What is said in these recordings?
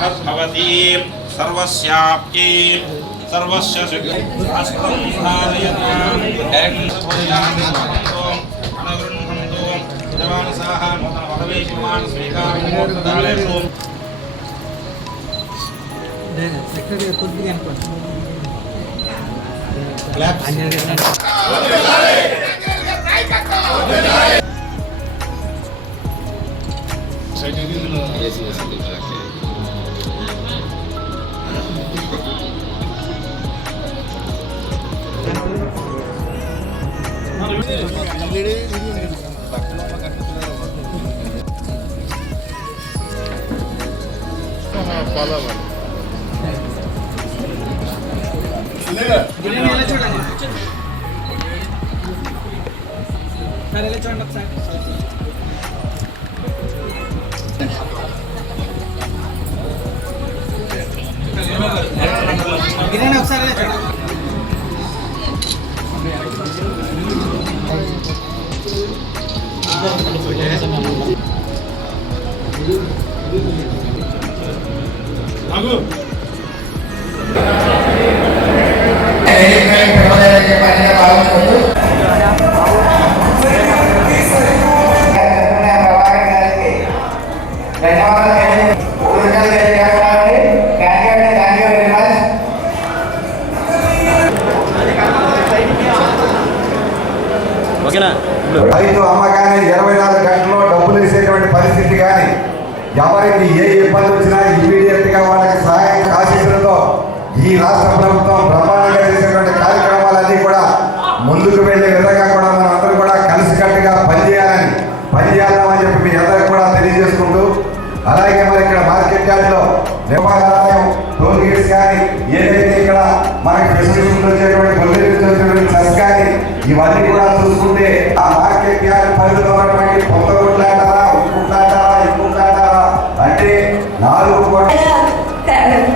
महद्भवति सर्वस्याप्यै सर्वस्य शास्त्रं धारयतां डायरेक्टर् अनगृह्णन्तु जवानसाः नूतनपदवीकुमान् स्वीकारं రైతు అమ్మకాన్ని 24 గంటల్లో డబ్బులు ఇచ్చేటువంటి పరిస్థితి కానీ ఎవరికి ఏ ఇబ్బంది వచ్చినా ఇమీడియట్ గా వాళ్ళకి సహాయం ఆశిస్తులతో ఈ రాష్ట్ర ప్రభుత్వం బ్రహ్మాండంగా చేసేటువంటి కార్యక్రమాలన్నీ కూడా ముందుకు వెళ్లే విధంగా కూడా మనం అందరూ కూడా కలిసికట్టుగా పనిచేయాలని చెప్పి మీ అందరికి కూడా తెలియజేసుకుంటూ, అలాగే మరి ఇక్కడ మార్కెట్ యార్డ్లో నిర్మాణాలయం టోల్ గేట్స్ కానీ ఏదైతే ఇక్కడ మనకి ఫెసిలిటీస్ వచ్చేటువంటి వచ్చేటువంటి సెస్ కానీ ఇవన్నీ కూడా చూసుకుంటే ఆ మార్కెట్ యార్డ్ పరిధిలో ఉన్నటువంటి కొత్త గుడ్లాటారా ఉప్పుట్లాటారా ఇంకుట్లాటారా అంటే 4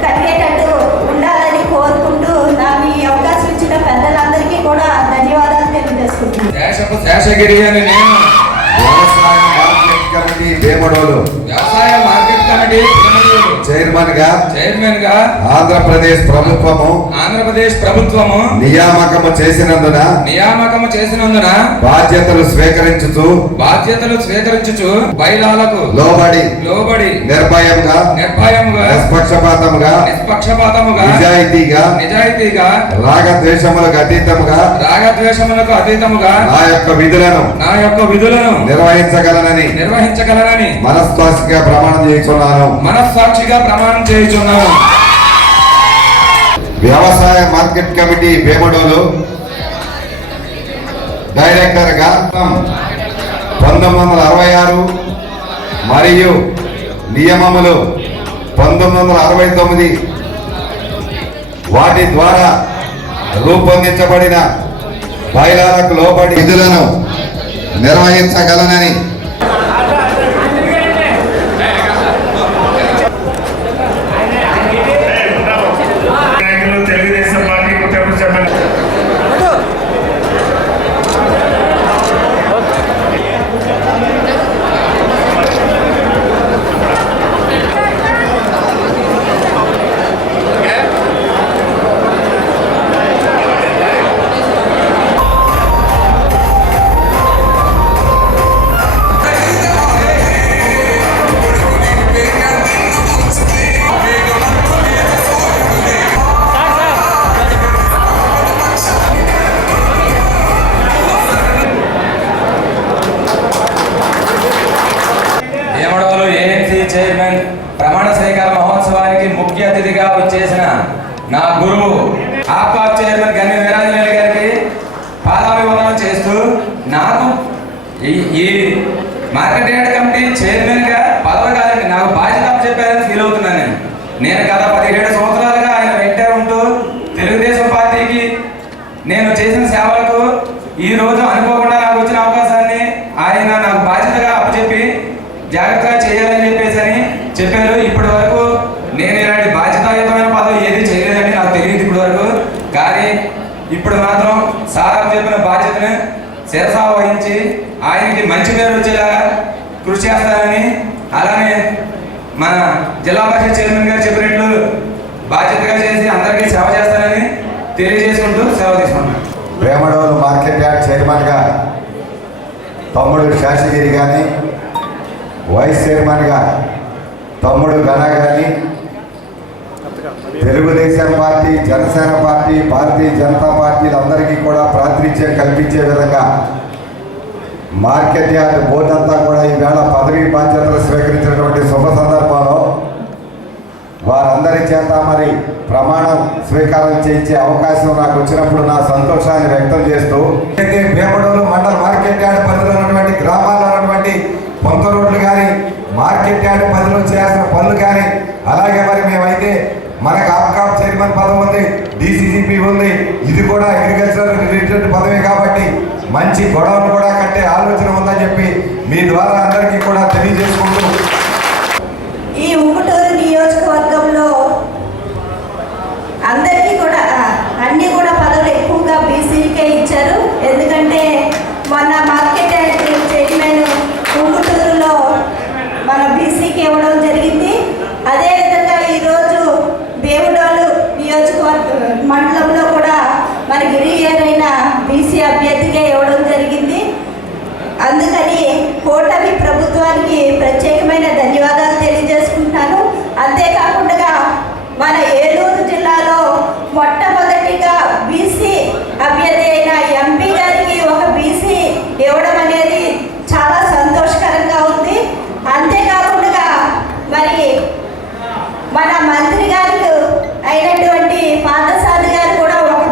కట్టేటట్టు ఉండాలని కోరుకుంటూ నాకు ఈ అవకాశం ఇచ్చిన పెద్దలందరికీ కూడా ధన్యవాదాలు తెలియజేసుకుంటున్నాను. శేషగిరి అని నేను వ్యవసాయ మార్కెట్ కమిటీ భీమడోలు చైర్మన్ గా ఆంధ్రప్రదేశ్ ప్రభుత్వము నియామకము చేసినందున బాధ్యతలు స్వీకరించుచు బైలాలకు లోబడి నిర్భయంగా నిష్పక్షపాతముగా నిజాయితీగా రాగద్వేషములకు అతీతముగా నా యొక్క విధులను నిర్వహించగలనని మనస్సాక్షిగా ప్రమాణం చేయుచున్నాను. వ్యవసాయ మార్కెట్ కమిటీ భీమడోలు డైరెక్టర్ గా 1966 మరియు నియమములు 1969 వాటి ద్వారా రూపొందించబడిన బైలాలకు లోబడి విధులను నిర్వహించగలనని చైర్మన్ ప్రమాణ స్వీకార మహోత్సవానికి ముఖ్య అతిథిగా వచ్చేసిన నా గురువు ఆప్కా చైర్మన్ గన్ని వీరాంజనేయులు గారికి పాదాభివందనం చేస్తూ నాకు ఈ మార్కెట్ యార్డ్ కమిటీ చైర్మన్ గా పదవి కాదండి, నాకు బాధ్యత చెప్పారని ఫీల్ అవుతున్నాను. నేను గత 17 సంవత్సరాలుగా ఆయన వెంటే ఉంటూ తెలుగుదేశం పార్టీకి నేను చేసిన సేవలకు ఈ రోజు అనుకోకుండా నాకు వచ్చిన అవకాశాన్ని ఆయన నాకు బాధ్యతగా అప్పచెప్పి జాగ్రత్తగా చేయాలని చెప్పారు. ఇప్పటి వరకు నేను ఇలాంటి బాధ్యతాయుతమైన పదవి ఏది చేయలేదని నాకు తెలియదు ఇప్పటి వరకు. కానీ ఇప్పుడు మాత్రం సార్ చెప్పిన బాధ్యతను శిరసా వహించి ఆయనకి మంచి పేరు వచ్చేలా కృషి చేస్తానని, అలానే మన జిల్లా పరిషత్ చైర్మన్ గారు చెప్పినట్లు బాధ్యతగా చేసి అందరికీ సేవ చేస్తానని తెలియజేసుకుంటూ సెలవు తీసుకుంటున్నాను. వేమడోలు మార్కెట్ యార్డ్ చైర్మన్గా తమ్ముడు శాసగిరి కానీ, వైస్ చైర్మన్గా తమ్ముడు గణ కానీ, తెలుగుదేశం పార్టీ, జనసేన పార్టీ, భారతీయ జనతా పార్టీలందరికీ కూడా ప్రాతినిధ్యం కల్పించే విధంగా మార్కెట్ యార్డ్ బోర్డు అంతా కూడా ఈవేళ పదవీ బాధ్యతలు స్వీకరించినటువంటి శుభ సందర్భంలో వారందరి చేత మరి ప్రమాణం స్వీకారం చేయించే అవకాశం నాకు వచ్చినప్పుడు నా సంతోషాన్ని వ్యక్తం చేస్తూ అయితే వేమడోలు మండల మార్కెట్ యార్డ్ పరిధిలో ఉన్నటువంటి గ్రామాల్లో ఉన్నటువంటి పొంత రోడ్లు కానీ, మార్కెట్ యార్డ్ పరిధిలో చేయాల్సిన పనులు కానీ, అలాగే మరి మేమైతే మనకు ఆప్కాప్ చైర్మన్ పదవి ఉంది, డిసిసిపి ఉంది, ఇది కూడా అగ్రికల్చర్ రిలేటెడ్ పదవి కాబట్టి మంచి గొడవలు కూడా కట్టే ఆలోచన ఉందని చెప్పి మీ ద్వారా అందరికీ కూడా తెలియజేసుకుంటూ ఈ ఉంగుటూరు నియోజకవర్గంలో అందరికీ కూడా అన్ని కూడా పదవులు ఎక్కువగా బీసీలకే ఇచ్చారు. ఎందుకంటే మొన్న మార్కెట్ యార్డ్ చైర్మన్ ఉంగుటూరులో మన బీసీకి ఇవ్వడం జరిగింది. అదేవిధంగా ఈరోజు వేముడోలు నియోజకవర్గ మండలంలో కూడా మన గిరిజన అయిన బీసీ అభ్యర్థిగా ఇవ్వడం జరిగింది. అందుకని కూటమి ప్రభుత్వానికి ప్రత్యేకమైన ధన్యవాదాలు తెలియజేసుకుంటున్నాను. అంతేకాకుండా మన ఏలూరు జిల్లాలో మొట్టమొదటిగా బీసీ అభ్యర్థి అయిన ఎంపీ గారికి ఒక బీసీ ఇవ్వడం అనేది చాలా సంతోషకరంగా ఉంది. అంతేకాకుండా మరి మన మంత్రి గారు అయినటువంటి పార్థసారథి గారు కూడా ఒక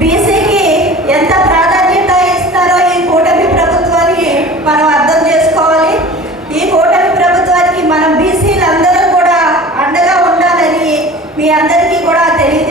బీసీకి ఎంత ప్రాధాన్యత ఇస్తారో ఈ కూటమి ప్రభుత్వానికి మనం అర్థం చేసుకోవాలి. ఈ కూటమి ప్రభుత్వానికి మనం బీసీలందరూ కూడా అండగా ఉండాలని మీ అందరికీ కూడా తెలియ